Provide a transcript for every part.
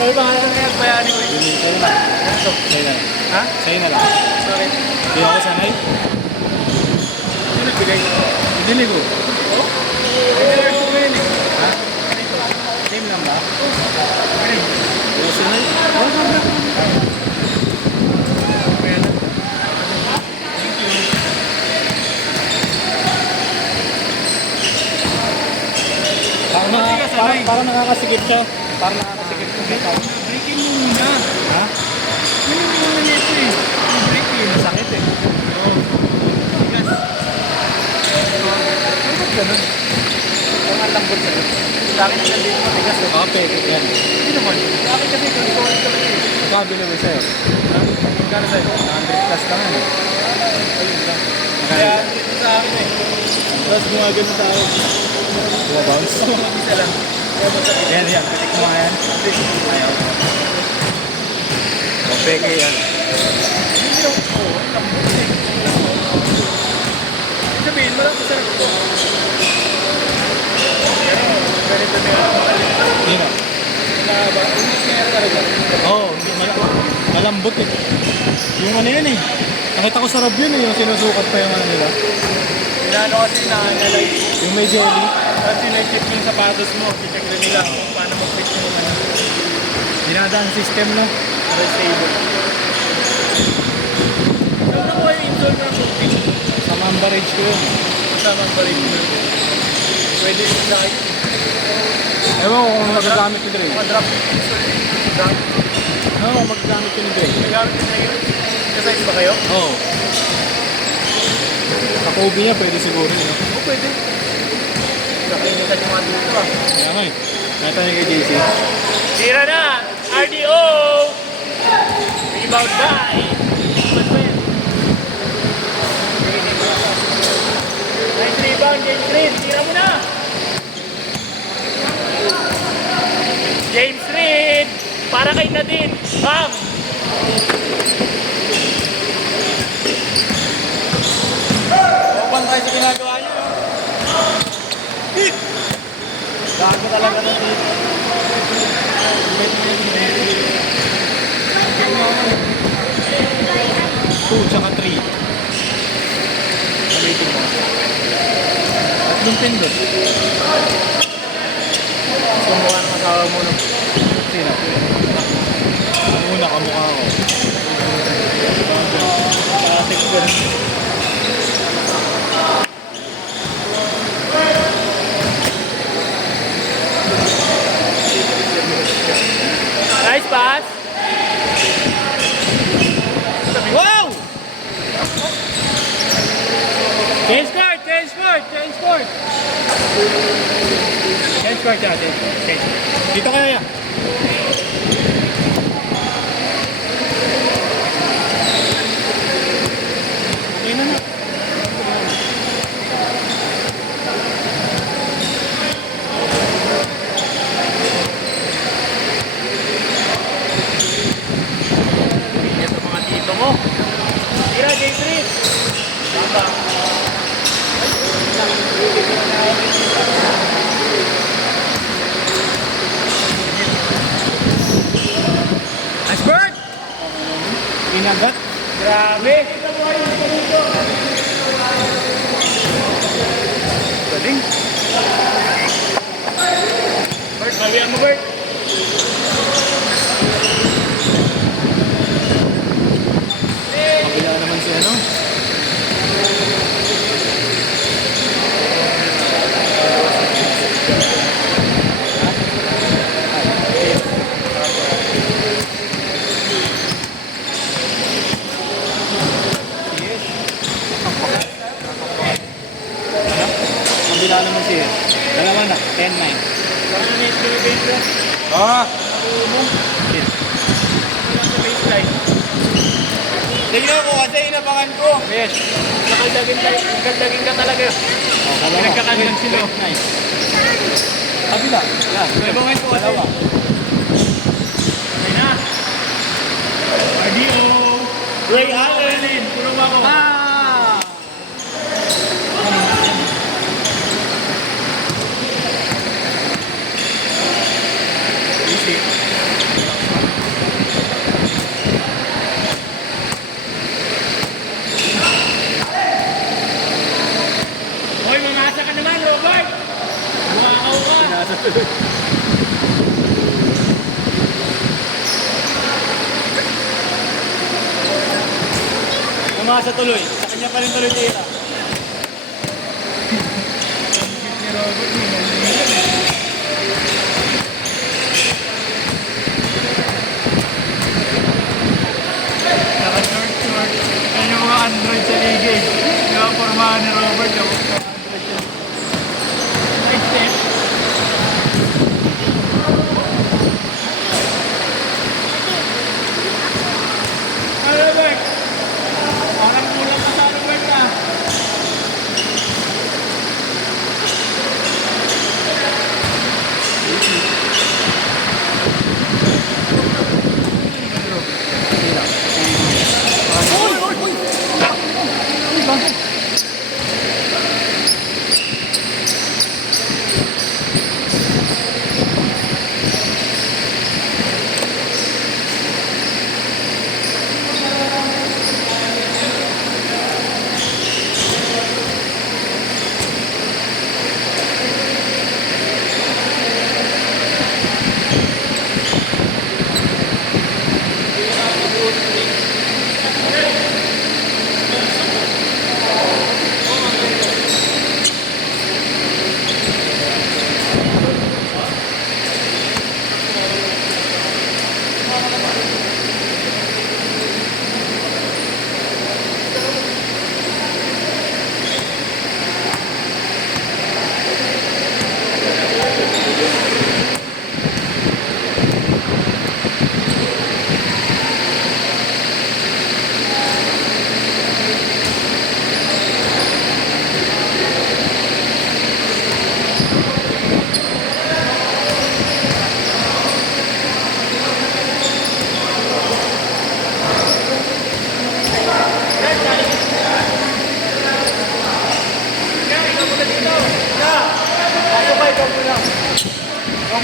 May pangalan na yan, bayani ko. Sa'yo na. Sa'yo na lang. Ha? Sa'yo na lang. Sorry. Hindi ako sanay. Sino nagbigay? Hindi ko. Oh? Ha? Same lang ba? Hindi ako sanay. Parang nakakasikip siya. Parang nakakasikip siya. Breaking mo muna. Ha? Ano yung muna nito eh? Breaking. Masakit eh. Oo. Tigas. Ano ba't ganun? Ang lambot sa'yo. Sa akin yung nandito matigas eh. Oo, pwede. Yan. Hindi naman. Sa akin kasi kung ikaw ito lang eh. Magkabili mo sa'yo. Ha? Magkano sa'yo? 100 plus lang yan eh. Ayun lang. Kaya dito sa akin eh. Tapos gumagano sa akin. Bumabounce? Isa lang. Yan, yan. Pitik mo nga yan. Ayaw. O, peke yan. Hindi lang. Oo, lambot eh. Sabihin mo lang kung saan ito. Ganito na yan. Hindi na. Umis na yan talaga. Oo, malambot eh. Yung ano yun eh. Nakita ko sa rub yun eh. Yung sinusukat pa yung ano nila. Pinano kasi na-analyze. Yung may jelly. At sinecheck yung sapatos mo. Check na nila kung paano mag-fit yung ano. Dinadaan system no? Para stable. Saan na ko yung insole na coating? Sa Mamba Ridge ko yun. Sa Mamba Ridge ko yun. Pwede yung side. Ewan ko kung magagamit ni Dre. Drop insole. Drop? Oo, magagamit ko ni Dre. Magagamit ko na yun? Ka-size ba kayo? Oo. Sa Kobe niya pwede siguro yun. Oo, pwede. Nakinitan yung mga dito ah. Kaya nga eh. Nakita niyo kay JC. Tira na! RDO! Rebound by! Nice rebound, James Reed. Tira mo na! James Reed! Para kay Nadine. Bam! talaga ng dito. Two, tsaka three. Palitin mo. Tatlong pindot. Sumuha ng asawa mo ng sino? Una kamukha ko. Patik ko rin. Nice pass. Wow! Change court, change court, change court. Change court yan, change court. Change court. Dito kaya yan. Okay na na. Ito mga tito mo. Tira, J3. Tama. Nice bird. Inagat. Grabe. Galing. Bird, bawian mo, Bird. Kabila naman si ano. Kabila naman siya. Dalawa na, 10-9. Parang may pinibenta. Ah! Sa baseline. Tignan ko kasi inabangan ko. Yes. Nakaldagin ka talaga. Pinagkakalian sila. Nice. Kabila. Yan. Inabangan ko kasi. Dalawa. Okay na. RDO. Ray Allen. Puro mo ako. Ah! Easy. Hoy, mamasa ka naman, Robert! Bumakaw ka! Nasa tuloy. Umasa tuloy. Sa kanya pa rin tuloy tira. Ni Robert, ni naka-short short. Yan yung mga Android sa liga eh. Yung mga pormahan ni Robert, yung mga Android sa nice set. Ano, Robert? Parang kulang ka sa Robert ah.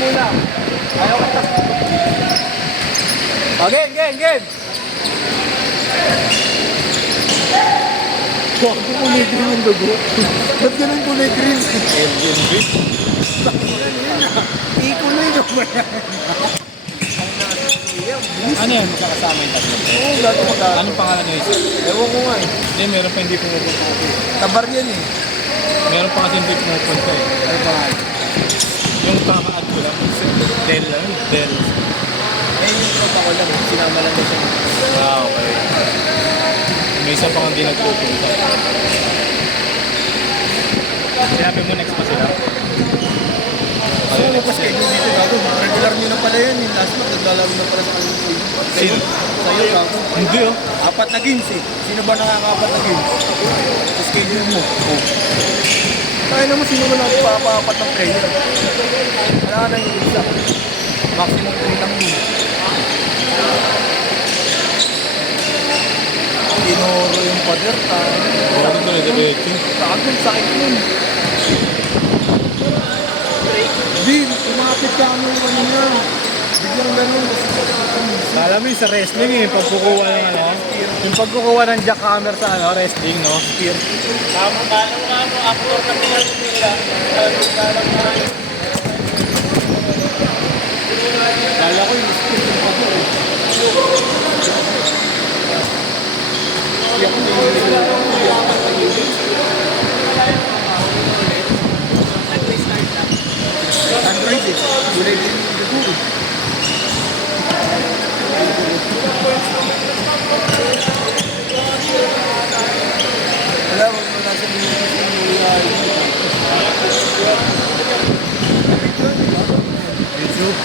muna. Ayaw ka. Okay, game! Bakit kulay green ang dugo? Ba't ganun kulay green? Alien green. Ikulay na ba yan? Ano yun? Magkakasama yung tatlo. Oo, gato magkakaroon. Anong pangalan niya isa? Ewan ko nga eh. Hindi, meron pa hindi pumupunta ako. Tabar yan eh. Meron pa kasi hindi pumupunta eh. Ano pa? Yung kaka-add ko lang. Del, ano? Del. Eh, yung tropa ko lang. Sinama lang na siya. Ah, okay. May isa pa hindi nagpupunta. Sinabi mo next pa sila? So, ano pa schedule dito gago? Regular nyo na pala yan. Yung last month, naglalaro na pala sa kanil sa'yo. Sino? Sa'yo gago. Hindi oh. 4 na games eh. Sino ba nakaka-4 na games? Sa schedule mo. Oh. Kaya naman sino ba nakapapa-4 ng player? Wala ka na yung isa. Maximum 3 lang yun. Tinoro yung pader tayo. Bakit ko na diretso? Gago, sakit yun. Di, umapit ka ano yung kanina. Biglang ganun. Alam mo yung sa wrestling eh, pagkukuha ng ano, yung pagkukuha ng jackhammer sa ano, wrestling, no? Spear. Kala ko yung spear yung pader eh. Iyak ko Android eh. Kulay din yung dugo eh. Wala, wag mo nasa YouTube.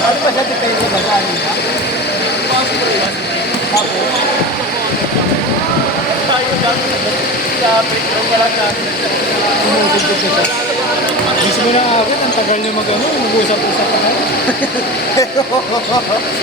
Ano ba sabi kayo sa babae ha? Mismo na agad, ang tagal niya mag-ano, mag-usap-usap pa.